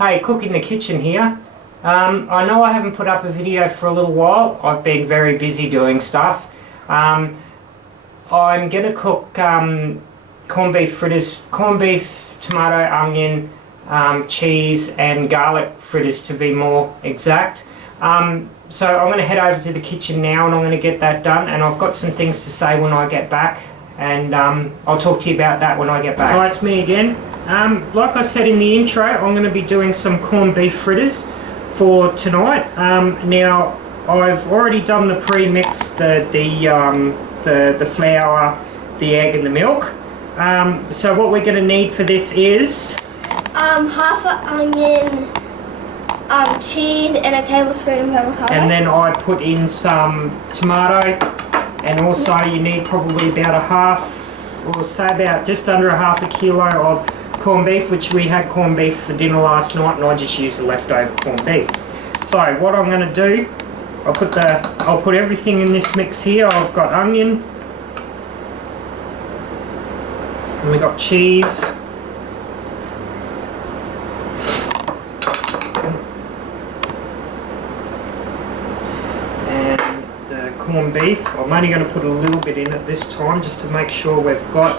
Hey, Cook in the Kitchen here. I know I haven't put up a video for a little while. I've been very busy doing stuff. I'm going to cook corned beef fritters, corned beef, tomato, onion, cheese and garlic fritters to be more exact. So I'm going to head over to the kitchen now and I'm going to get that done, and I've got some things to say when I get back, and I'll talk to you about that when I get back. Alright, it's me again. Like I said in the intro, I'm going to be doing some corned beef fritters for tonight. Now I've already done the pre-mix, the flour, the egg and the milk. So what we're going to need for this is half an onion, cheese and a tablespoon of avocado. And then I put in some tomato, and also you need probably about a half, or say about just under a half a kilo of corned beef, which we had corned beef for dinner last night and I just used the leftover corned beef. So what I'm going to do, I'll put everything in this mix here. I've got onion, and we got cheese, and the corned beef. I'm only going to put a little bit in at this time just to make sure we've got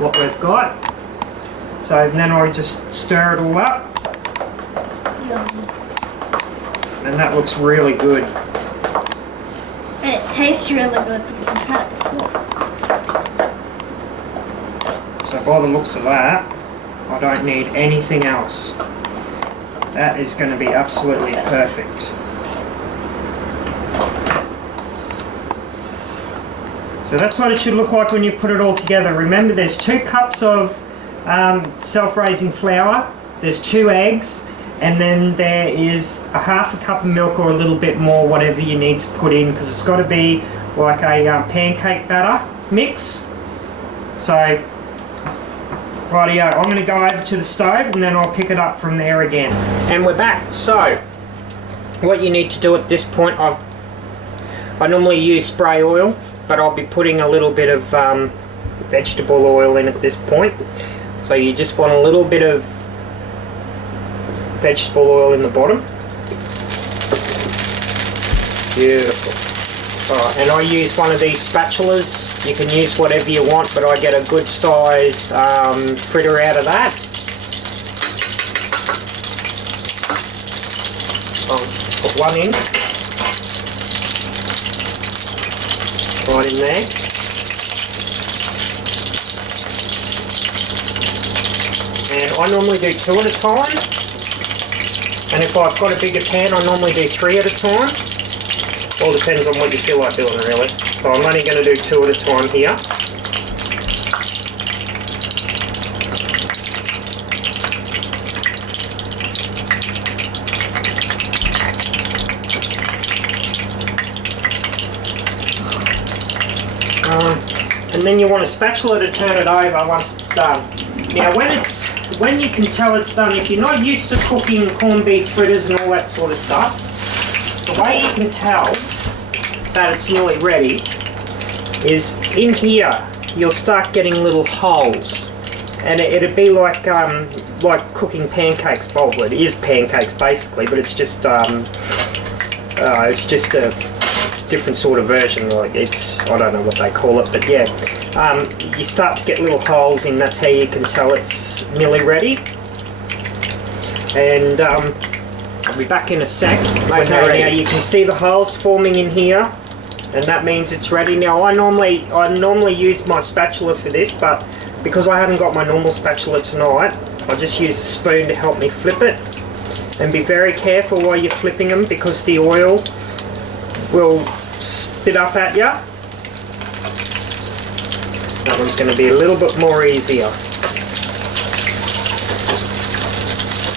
what we've got. So then I just stir it all up. Yum. And that looks really good. And it tastes really good because we had it before. So by the looks of that, I don't need anything else. That is going to be absolutely perfect. So that's what it should look like when you put it all together. Remember, there's 2 cups of self-raising flour, there's 2 eggs, and then there is a half a cup of milk or a little bit more, whatever you need to put in, because it's got to be like a pancake batter mix. So rightio, I'm going to go over to the stove and then I'll pick it up from there again. And we're back. So what you need to do at this point, I normally use spray oil, but I'll be putting a little bit of vegetable oil in at this point. So you just want a little bit of vegetable oil in the bottom. Beautiful. Alright, and I use one of these spatulas. You can use whatever you want, but I get a good size fritter out of that. I'll put one in. Right in there. And I normally do 2 at a time, and if I've got a bigger pan I normally do 3 at a time. All depends on what you feel like doing, really. So I'm only going to do 2 at a time here. And then you want a spatula to turn it over once it's done. Now when you can tell it's done, if you're not used to cooking corned beef fritters and all that sort of stuff, the way you can tell that it's nearly ready is in here you'll start getting little holes, and it'd be like cooking pancakes. Well, it is pancakes basically, but it's just a different sort of version. Like I don't know what they call it, but yeah. You start to get little holes in, that's how you can tell it's nearly ready. And I'll be back in a sec. Okay, now you can see the holes forming in here, and that means it's ready. Now I normally use my spatula for this, but because I haven't got my normal spatula tonight, I just use a spoon to help me flip it. And be very careful while you're flipping them, because the oil will spit up at you. That one's going to be a little bit more easier.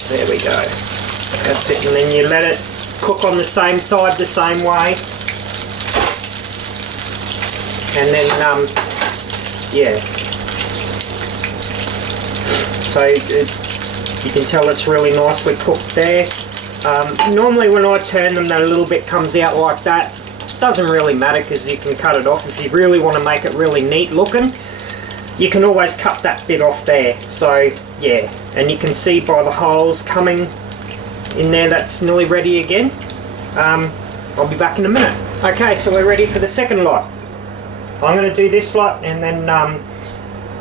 There we go. That's it, and then you let it cook on the same side the same way. And then, yeah. So you can tell it's really nicely cooked there. Normally when I turn them, that a little bit comes out like that. Doesn't really matter because you can cut it off. If you really want to make it really neat looking, you can always cut that bit off there. So yeah, and you can see by the holes coming in there that's nearly ready again. I'll be back in a minute. Okay, so we're ready for the second lot. I'm going to do this lot and then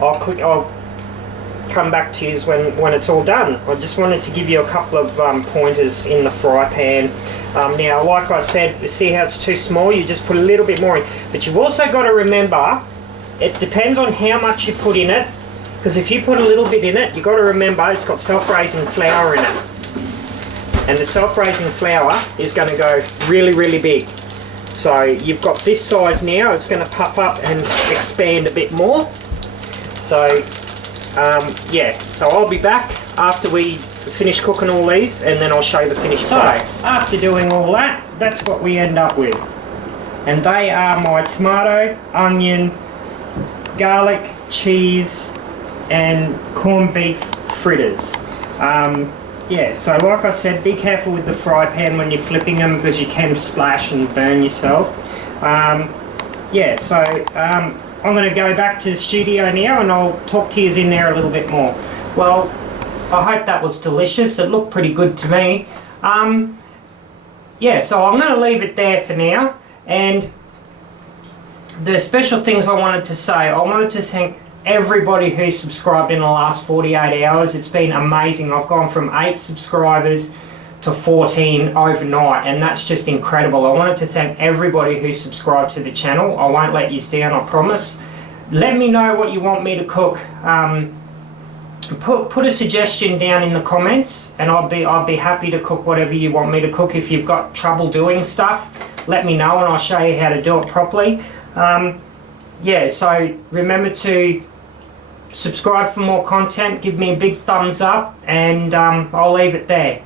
I'll come back to you when it's all done. I just wanted to give you a couple of pointers in the fry pan. Now, like I said, see how it's too small? You just put a little bit more in. But you've also got to remember, it depends on how much you put in it. Because if you put a little bit in it, you've got to remember it's got self-raising flour in it. And the self-raising flour is going to go really, really big. So you've got this size now, it's going to puff up and expand a bit more. So yeah, so I'll be back after we finish cooking all these and then I'll show you the finished product. So after doing all that, that's what we end up with. And they are my tomato, onion, garlic, cheese and corned beef fritters. Yeah, so like I said, be careful with the fry pan when you're flipping them because you can splash and burn yourself. Yeah, so I'm going to go back to the studio now and I'll talk to you in there a little bit more. Well, I hope that was delicious. It looked pretty good to me. Yeah, so I'm going to leave it there for now. And the special things I wanted to say, I wanted to thank everybody who's subscribed in the last 48 hours. It's been amazing. I've gone from 8 subscribers to 14 overnight, and that's just incredible. I wanted to thank everybody who subscribed to the channel. I won't let you down, I promise. Let me know what you want me to cook. Put a suggestion down in the comments and I'll be happy to cook whatever you want me to cook. If you've got trouble doing stuff, let me know and I'll show you how to do it properly. Yeah, so remember to subscribe for more content, give me a big thumbs up, and I'll leave it there.